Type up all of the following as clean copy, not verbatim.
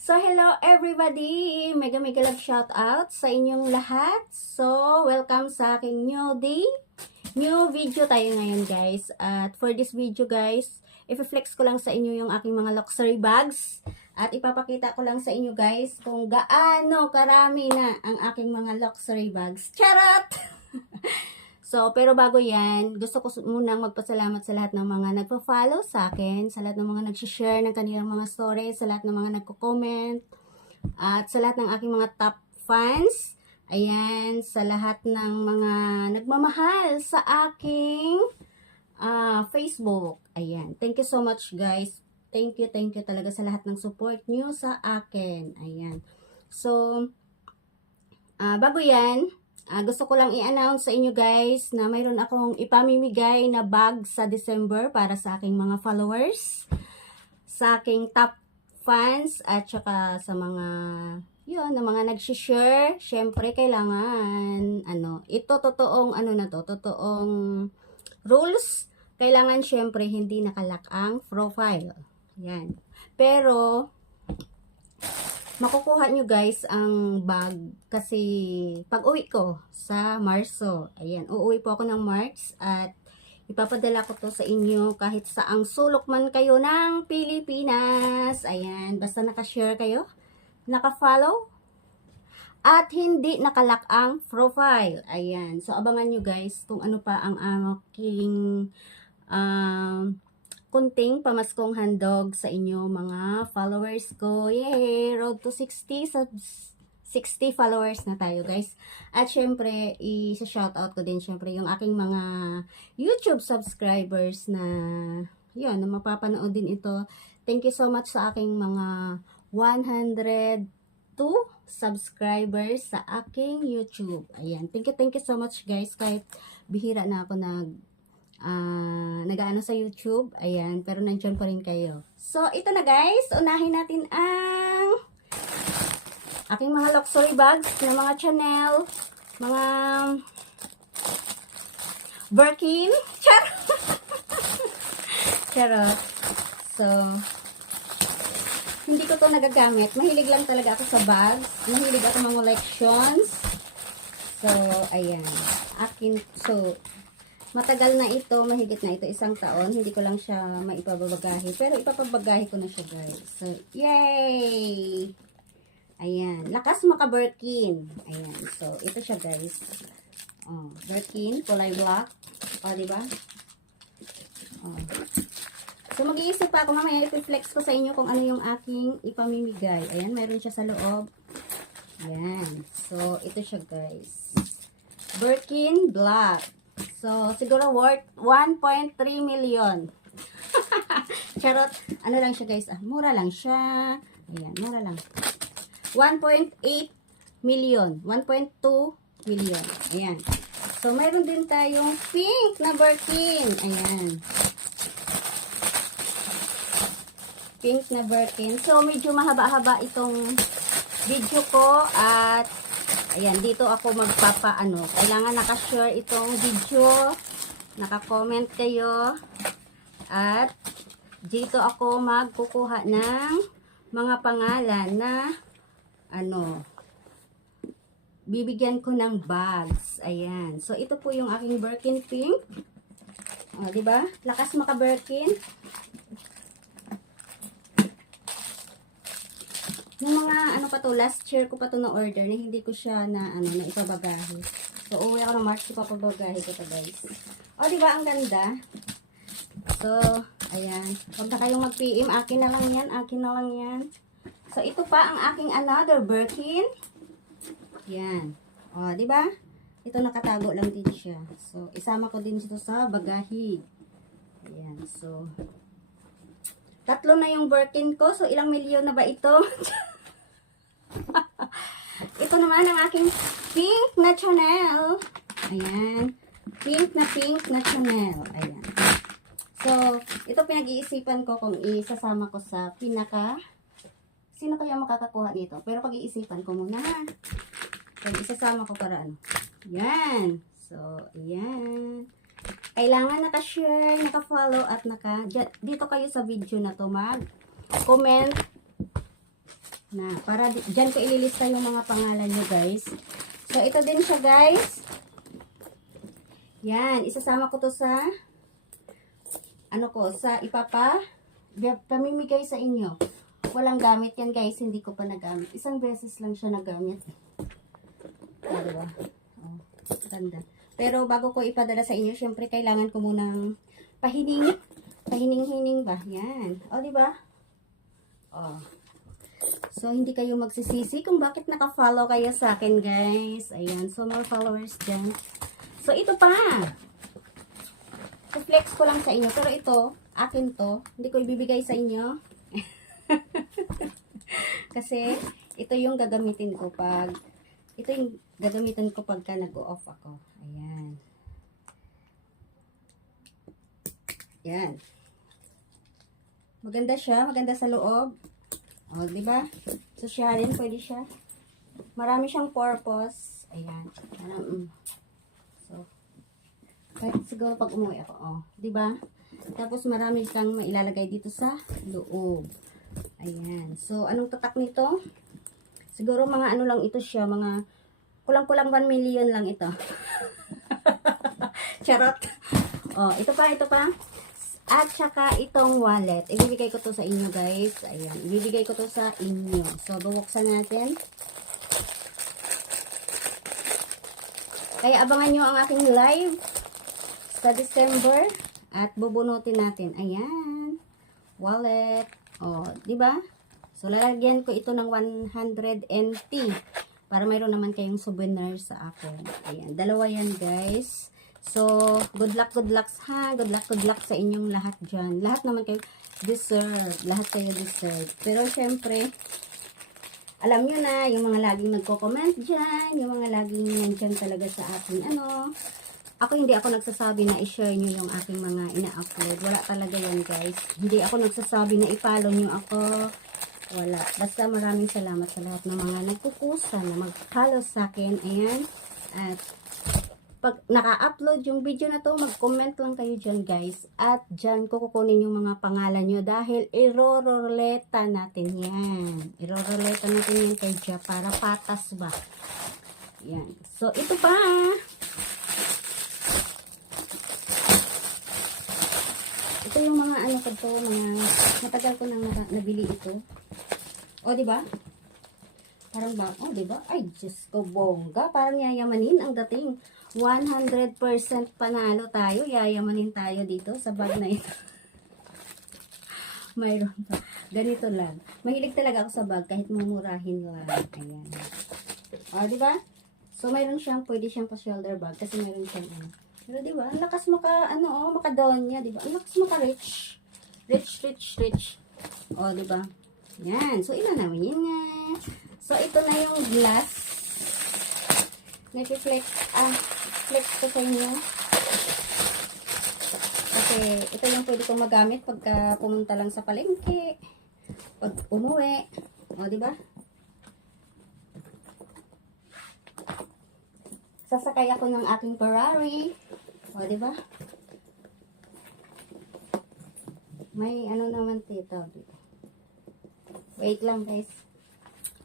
So, hello everybody! Mega love shout out sa inyong lahat. So, welcome sa aking new day. New video tayo ngayon guys. At for this video guys, i-flex ko lang sa inyo yung aking mga luxury bags. At ipapakita ko lang sa inyo guys kung gaano karami na ang aking mga luxury bags. Charot! So, pero bago yan, gusto ko munang magpasalamat sa lahat ng mga nagpa-follow sa akin, sa lahat ng mga nag-share ng kanilang mga stories, sa lahat ng mga nagko-comment, at sa lahat ng aking mga top fans. Ayan, sa lahat ng mga nagmamahal sa aking Facebook. Ayan, thank you so much guys. Thank you talaga sa lahat ng support nyo sa akin. Ayan. So, bago yan, gusto ko lang i-announce sa inyo guys na mayroon akong ipamimigay na bag sa December para sa aking mga followers, sa aking top fans, at saka sa mga na mga nag-share. Syempre kailangan ito totoong totoong rules. Kailangan syempre hindi nakalock ang profile. Yan. Pero makukuha nyo guys ang bag kasi pag uwi ko sa Marso, ayan, uuwi po ako ng March at ipapadala ko to sa inyo kahit saang sulok man kayo ng Pilipinas. Ayan, basta nakashare kayo, nakafollow, at hindi nakalock ang profile. Ayan, so abangan nyo guys kung ano pa ang aking kunting pamaskong handog sa inyo mga followers ko. Yay! Road to 60 followers na tayo guys. At syempre, i-shoutout ko din syempre yung aking mga YouTube subscribers na na mapapanood din ito. Thank you so much sa aking mga 102 subscribers sa aking YouTube. Ayan. Thank you so much guys. Kahit bihira na ako nag-ano sa YouTube, ayan, pero nandiyan pa rin kayo. So, ito na guys, unahin natin ang aking mga luxury bags na mga Chanel, mga Birkin, charot. So, hindi ko to nagagamit. Mahilig lang talaga ako sa bags. Mahilig ako mga collections. So, ayan. Matagal na ito, mahigit na ito, 1 taon. Hindi ko lang siya maipababagahe. Pero ipapabagahe ko na siya guys. So, yay! Ayan. Lakas maka-Birkin. Ayan. So, ito siya guys. Oh, Birkin, kulay black. O, diba? Oh. So, mag-iisip pa ako. Mamaya i-flex ko sa inyo kung ano yung aking ipamimigay. Ayan, meron siya sa loob. Ayan. So, ito siya guys. Birkin black. So, siguro worth 1.3 million. Charot. Ano lang siya guys? Mura lang siya. Ayan, mura lang. 1.8 million. 1.2 million. Ayan. So, mayroon din tayong pink na Birkin. Ayan. Pink na Birkin. So, medyo mahaba-haba itong video ko at ayan, dito ako magpapaano. Kailangan nakashare itong video. Naka-comment kayo. At dito ako magkukuha ng mga pangalan na bibigyan ko ng bags. Ayan. So, ito po yung aking Birkin pink. O, diba? Lakas maka-Birkin. Yung mga pa to, last year ko pa to na order na hindi ko siya na ipabagahe. So, uwi ako ng March, ipapabagahe ko to guys. O, diba? Ang ganda. So, ayan. Huwag na kayong mag-PM. Akin na lang yan. Akin na lang yan. So, ito pa ang aking another Birkin. Yan. O, diba? Ito nakatago lang din siya. So, isama ko din ito sa bagahe. Ayan. So, 3 na yung Birkin ko. So, ilang milyon na ba ito? Ito naman ang aking pink na Chanel. Ayan. Pink na Chanel. Ayan. So, ito pinag-iisipan ko kung isasama ko sa sino kaya makakakuha nito? Pero pag-iisipan ko muna. Kung isasama ko para Ayan. So, ayan. Kailangan naka-share, naka-follow, at dito kayo sa video na to mag-comment Na, para dyan ko ililista yung mga pangalan nyo, guys. So, ito din siya, guys. Yan, isasama ko to sa, sa pamimigay sa inyo. Walang gamit yan, guys. Hindi ko pa nagamit. Isang beses lang siya nagamit. Diba? Oh, ganda. Pero bago ko ipadala sa inyo, syempre kailangan ko munang pahining-hining ba? Yan. O, diba? Oh. So, hindi kayo magsisisi kung bakit naka-follow kayo sa akin, guys. Ayan. So, more followers dyan. So, ito pa. I-flex ko lang sa inyo. Pero ito, akin to. Hindi ko ibibigay sa inyo. Kasi, ito yung gagamitin ko pag pagka nag-o-off ako. Ayan. Yan. Maganda siya. Maganda sa loob. O, diba? So, siya rin. Pwede siya. Marami siyang purpose. Ayan. So, kahit siguro pag umuwi ako. O, diba? Tapos, marami kang mailalagay dito sa loob. Ayan. So, anong tatak nito? Siguro mga ano lang ito siya. Mga kulang-kulang 1 million lang ito. Charot. Oh, ito pa. At saka itong wallet. Ibibigay ko to sa inyo, guys. Ayan. Ibibigay ko to sa inyo. So, bubuksan natin. Kaya abangan nyo ang aking live sa December. At bubunutin natin. Ayan. Wallet. Oh, diba? So, lalagyan ko ito ng 100 NT. Para mayroon naman kayong souvenir sa akin. Ayan. Dalawa yan, guys. So, good luck ha. Good luck sa inyong lahat dyan. Lahat naman kayo deserve. Lahat kayo deserve. Pero, syempre, alam nyo na, yung mga laging nagko-comment dyan, yung mga laging nandyan talaga sa akin, ako hindi ako nagsasabi na i-share nyo yung aking mga ina-upload. Wala talaga yan, guys. Hindi ako nagsasabi na i-follow nyo ako. Wala. Basta maraming salamat sa lahat ng mga nagkukusa na mag-follow sa akin. Ayan. At pag naka-upload yung video na to, mag-comment lang kayo dyan, guys. At dyan ko kukunin yung mga pangalan nyo dahil iroroleta natin yan. Iroroleta natin yan kay Jia para patas ba. Yan. So, ito pa. Ito yung mga mga matagal ko nang nabili ito. O, diba? Parang ba? O, diba? Ay, Diyos ko, bongga. Parang yayamanin ang dating. 100% panalo tayo. Yayamanin tayo dito sa bag na ito. Mayroon pa. Ganito lang. Mahilig talaga ako sa bag kahit mumurahin lang. Ayan. O, diba? So, mayroon siyang, pwede siyang pa-shoulder bag kasi mayroon siyang Pero, diba? Ang lakas maka-down niya, diba? Ang lakas maka-rich. Rich. O, diba? Yan. So, ilan namin yun nga. So, ito na yung glass. Nag-flex ko sa inyo. Kasi, ito yung pwede kong magamit pagka pumunta lang sa palengke. Pag umuwi. O, diba? Sasakay ako ng aking Ferrari. O, diba? May naman dito. Wait lang, guys.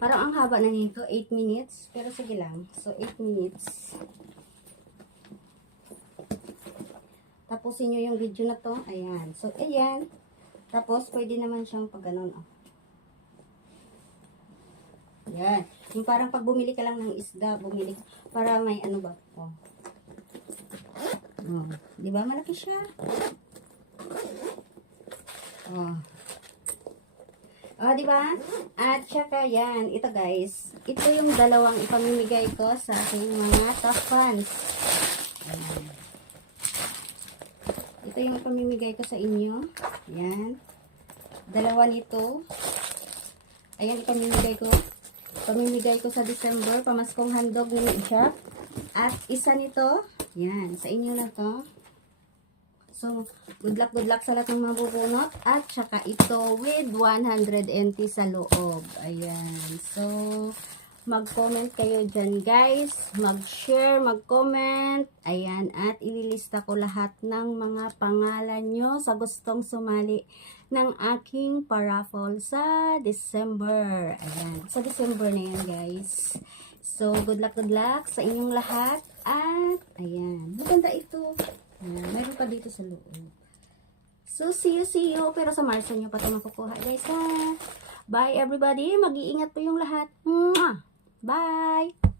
Parang ang haba na nito, 8 minutes. Pero sige lang. So, 8 minutes. Tapusin nyo yung video na to. Ayan. So, ayan. Tapos, pwede naman siyang pag ganun. Ayan. Yung parang pag bumili ka lang ng isda, para may ba? Diba? Malaki siya. Diba? At saka yan, ito guys, ito yung dalawang ipamimigay ko sa aking mga top fans. Ayan. Ito yung ipamimigay ko sa inyo. Yan. Dalawa nito. Ayan, ipamimigay ko sa December, pamaskong handog ni Jack. At isa nito, yan, sa inyo na to. So, good luck sa lahat ng mabubunot. At saka ito with 100 NT sa loob. Ayan. So, mag-comment kayo dyan guys, mag-share, mag-comment, ayan, at ililista ko lahat ng mga pangalan nyo sa gustong sumali ng aking paraffle sa December. Ayan, sa December na yan guys. So, good luck sa inyong lahat, at ayan, maganda ito. Ayan, mayroon pa dito sa loob. So, see you, pero sa Marso nyo pa ito makukuha guys ha. Bye everybody, mag-iingat po yung lahat. Mwah! Bye!